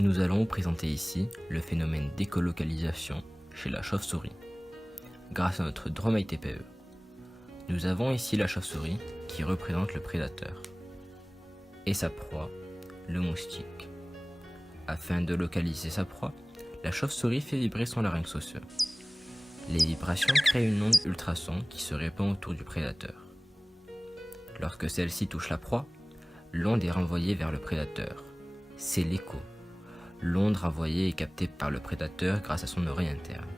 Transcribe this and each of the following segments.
Nous allons vous présenter ici le phénomène d'écolocalisation chez la chauve-souris, grâce à notre Dromai TPE. Nous avons ici la chauve-souris qui représente le prédateur, et sa proie, le moustique. Afin de localiser sa proie, la chauve-souris fait vibrer son larynx osseux. Les vibrations créent une onde ultrason qui se répand autour du prédateur. Lorsque celle-ci touche la proie, l'onde est renvoyée vers le prédateur. C'est l'écho. L'onde renvoyée est captée par le prédateur grâce à son oreille interne.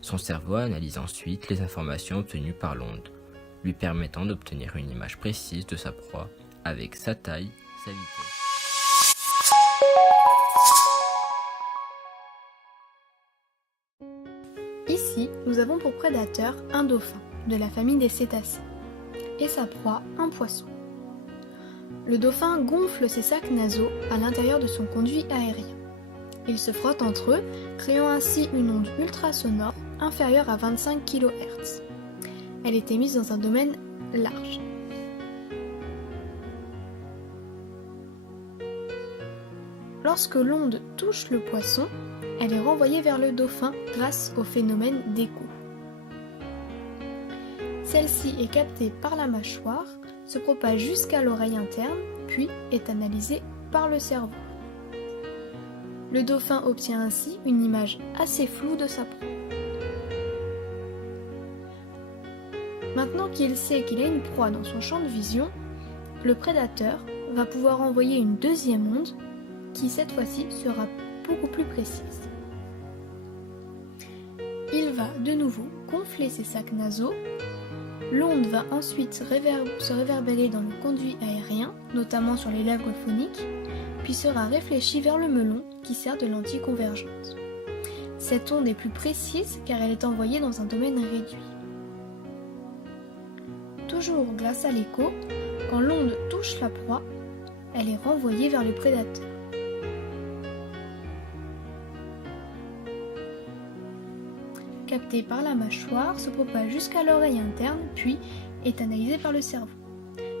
Son cerveau analyse ensuite les informations obtenues par l'onde, lui permettant d'obtenir une image précise de sa proie avec sa taille, sa vitesse. Ici, nous avons pour prédateur un dauphin de la famille des cétacés et sa proie, un poisson. Le dauphin gonfle ses sacs nasaux à l'intérieur de son conduit aérien. Ils se frottent entre eux, créant ainsi une onde ultrasonore inférieure à 25 kHz. Elle est émise dans un domaine large. Lorsque l'onde touche le poisson, elle est renvoyée vers le dauphin grâce au phénomène d'écho. Celle-ci est captée par la mâchoire, se propage jusqu'à l'oreille interne, puis est analysée par le cerveau. Le dauphin obtient ainsi une image assez floue de sa proie. Maintenant qu'il sait qu'il a une proie dans son champ de vision, le prédateur va pouvoir envoyer une deuxième onde qui cette fois-ci sera beaucoup plus précise. Il va de nouveau gonfler ses sacs nasaux. L'onde va ensuite se réverbérer dans le conduit aérien, notamment sur les lèvres phoniques, puis sera réfléchie vers le melon qui sert de lentille convergente. Cette onde est plus précise car elle est envoyée dans un domaine réduit. Toujours grâce à l'écho, quand l'onde touche la proie, elle est renvoyée vers le prédateur. Captée par la mâchoire, se propage jusqu'à l'oreille interne, puis est analysée par le cerveau.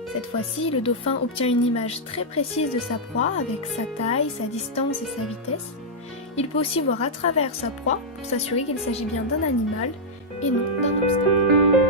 Cette fois-ci, le dauphin obtient une image très précise de sa proie avec sa taille, sa distance et sa vitesse. Il peut aussi voir à travers sa proie pour s'assurer qu'il s'agit bien d'un animal et non d'un obstacle.